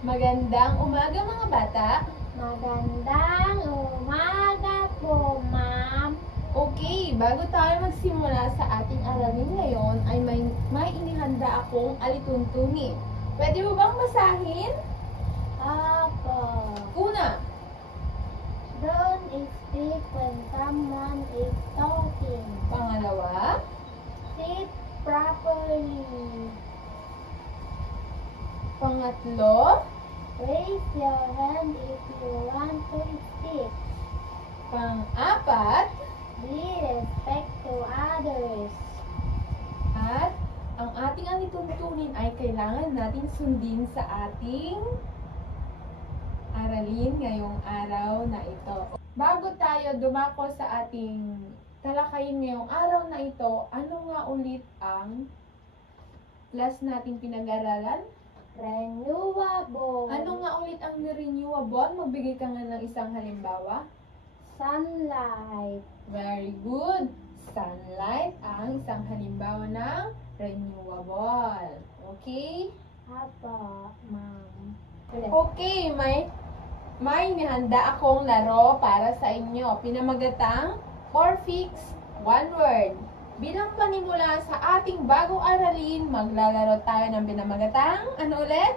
Magandang umaga mga bata. Magandang umaga po, ma'am. Okay, bago tayo magsimula sa ating aralin ngayon ay may inihanda akong alituntunin. Pwede mo bang basahin? Apo. Una, Don't speak when someone is talking. pangalawa, Sit properly. pangatlo, Raise your hand if you want to speak. pang-apat, Be respect to others. at ang ating alituntunin ay kailangan natin sundin sa ating aralin ngayong araw na ito. Bago tayo dumako sa ating talakayin ngayong araw na ito, ano nga ulit ang class nating pinag-aralan? Renewable. Ano nga ulit ang renewable? Magbigay ka nga ng isang halimbawa. Sunlight. Very good. Sunlight ang isang halimbawa ng renewable. Okay? Apo, ma'am. Okay, may nihanda akong laro para sa inyo. Pinamagatang Porfix, one word. Bilang panimula sa ating bagong aralin, maglalaro tayo ng pinamagatang, ano ulit?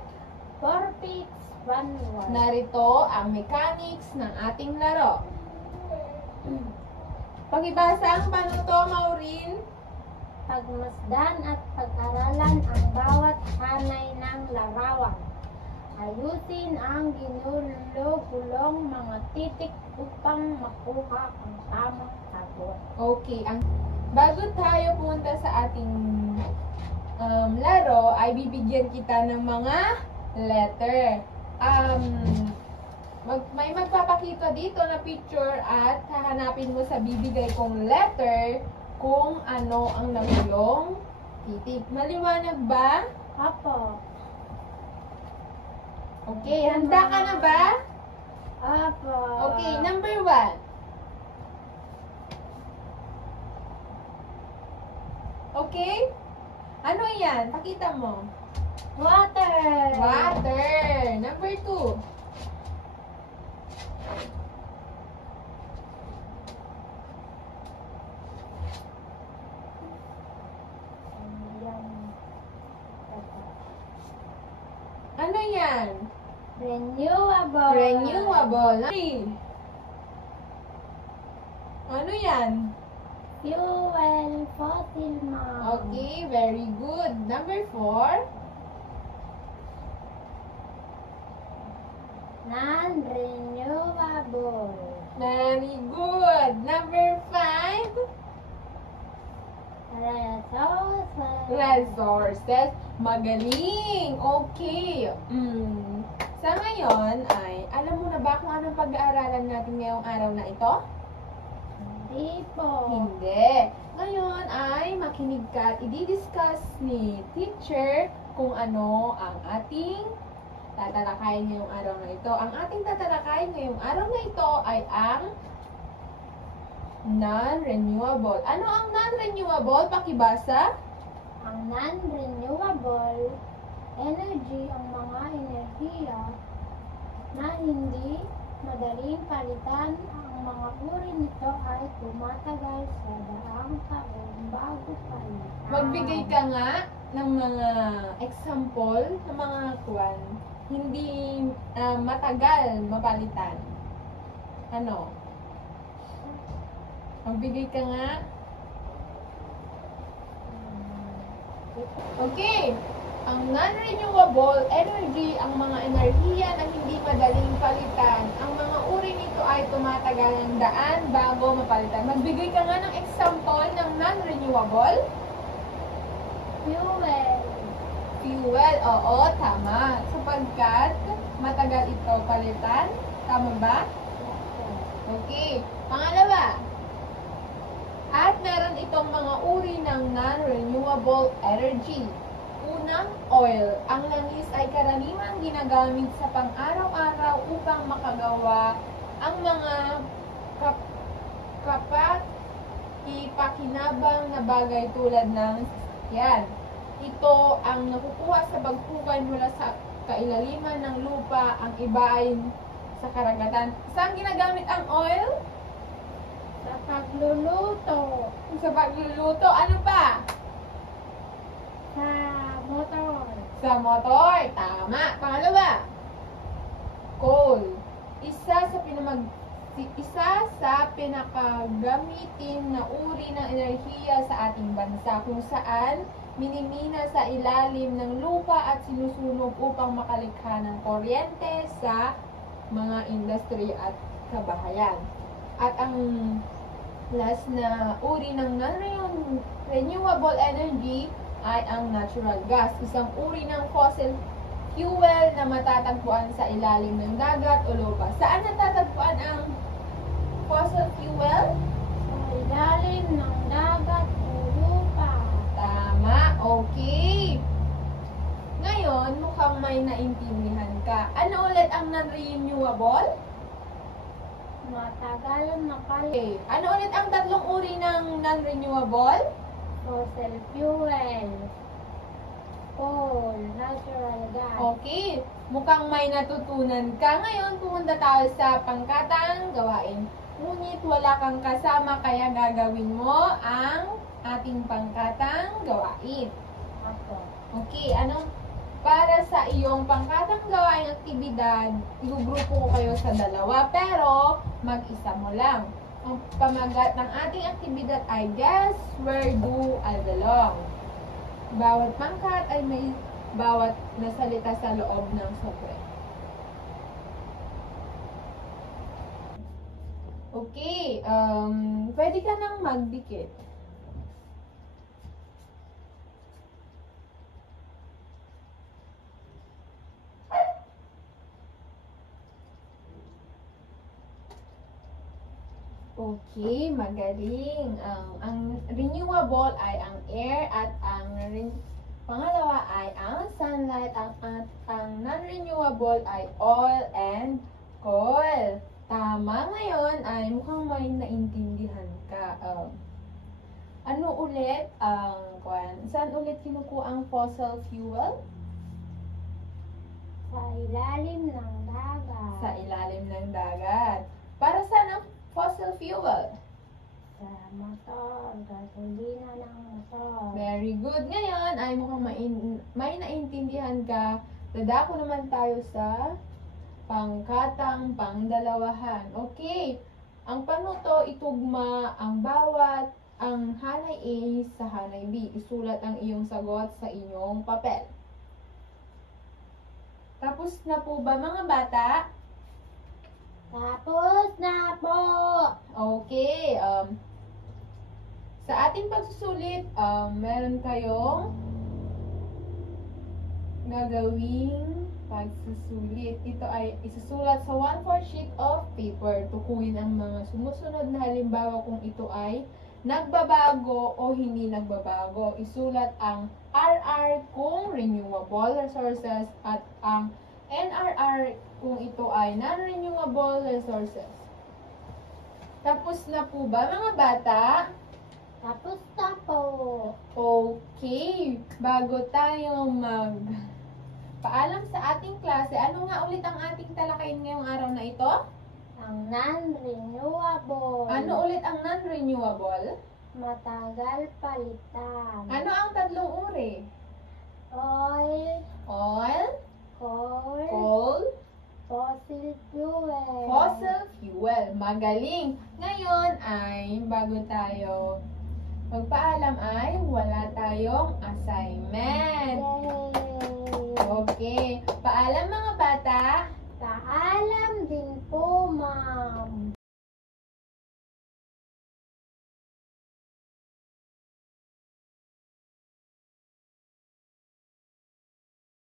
Porfix, one word. Narito ang mechanics ng ating laro. Pakibasa ang panuto, Maureen. Pagmasdan at pag-aralan ang bawat hanay ng larawan. Ayusin ang ginulong mga titik upang makuha ang tamang sagot. Okay, bago tayo pumunta sa ating laro, ay bibigyan kita ng mga letter. May magpapakita dito na picture at hahanapin mo sa bibigay kong letter kung ano ang nagulong titik. Maliwanag ba? Apo. Okay, handa ka na ba? Apo. Okay, number 1. Okay? Ano yan? Pakita mo. Water. Water. Number 2. Ano yan? Renewable. Renewable. 3. Ano yan? Fuel fossil, ma'am. Okay, very good. Number 4. Non-renewable. Very good. Number 5. Resources. Magaling. Okay. Sa ngayon ay, alam mo na ba kung anong pag-aaralan natin ngayong araw na ito? Hindi po. Hindi. Ngayon ay makinig ka at i-discuss ni teacher kung ano ang ating tatalakayin ngayong araw na ito. Ang ating tatalakayin ngayong araw na ito ay ang non-renewable. Ano ang non-renewable? Pakibasa. Ang non-renewable energy ang mga enerhiya na hindi madaling palitan. Ang mga uri nito ay tumatagal sa daang taon bago palitan. Magbigay ka nga ng mga example ng mga kwan hindi matagal mapalitan. Ano? Magbigay ka nga. Okay. Ang non-renewable energy, ang mga enerhiya na hindi madaling palitan. Ang mga uri nito ay tumatagal ng daan bago mapalitan. Magbigay ka nga ng example ng non-renewable. Fuel. Fuel, oo, tama. Sapagkat matagal ito palitan. Tama ba? Okay. Pangalawa. At meron itong mga uri ng non-renewable energy. Unang, oil. Ang langis ay karaniwang ginagamit sa pang-araw-araw upang makagawa ang mga ipakinabang na bagay tulad ng sasakyan. Ito ang nakukuha sa paghukay mula sa kailaliman ng lupa, ang iba ay sa karagatan. Saan ginagamit ang oil? Sa pagluluto. Sa pagluluto. Ano pa? Sa motor. Sa motor. Tama. Pangalawa, coal. Isa sa pinakagamitin na uri ng enerhiya sa ating bansa kung saan minimina sa ilalim ng lupa at sinusunog upang makalikha ng kuryente sa mga industry at kabahayan. At ang last na uri ng non-renewable energy ay ang natural gas, isang uri ng fossil fuel na matatagpuan sa ilalim ng dagat o lupa. Saan natatagpuan ang fossil fuel? Sa ilalim ng dagat o lupa. Tama, okay. Ngayon, mukhang may naintindihan ka. Ano ulit ang non-renewable? Matagal na Okay. Ano ulit ang tatlong uri ng non-renewable? fossil fuel. Coal. Natural gas. Okay. Mukhang may natutunan ka. Ngayon, pumunta tayo sa pangkatang gawain. Ngunit wala kang kasama, kaya gagawin mo ang ating pangkatang gawain. Ako. Okay, para sa iyong pangkatang gawaing aktibidad, igugrupo ko kayo sa dalawa, pero mag-isa mo lang. Ang pamagat ng ating aktibidad ay guess where do I belong. Bawat pangkat ay may bawat nasalita sa loob ng software. Okay, pwede ka nang magdikit. Okay, magaling. Ang renewable ay ang air at pangalawa ay ang sunlight. Ang non-renewable ay oil and coal. Tama. Ngayon ay mukhang may naintindihan ka. Ano ulit saan ulit kinukuha ang fossil fuel? Sa ilalim ng dagat. Sa ilalim ng dagat. Para saan ang fossil fuel? Sa motor. Gasolina ng motor. Very good. Ngayon ay mukhang may naintindihan ka. Dadako naman tayo sa pangkatang pangdalawahan. Okay. Ang panuto, itugma ang bawat ang hanay A sa hanay B. Isulat ang iyong sagot sa inyong papel. Tapos na po ba mga bata? Tapos na po. Okay. Sa ating pagsusulit, meron kayong gagawing pagsusulit. Ito ay isusulat sa 1/4 sheet of paper. Tukuyin ang mga sumusunod na halimbawa kung ito ay nagbabago o hindi nagbabago. Isulat ang RR kung renewable resources at ang NRR kung ito ay non-renewable resources. Tapos na po ba mga bata? Tapos na po. Okay, bago tayo paalam sa ating klase, ano nga ulit ang ating talakayin ngayong araw na ito? Ang non-renewable. Ano ulit ang non-renewable? Matagal palitan. Ano ang tatlong uri? Oil. Oil, Coal. coal, Fossil fuel. fossil fuel. Magaling! Ngayon ay, bago tayo magpaalam ay, wala tayong assignment. Yay! Okay. Paalam mga bata. Paalam din po, ma'am.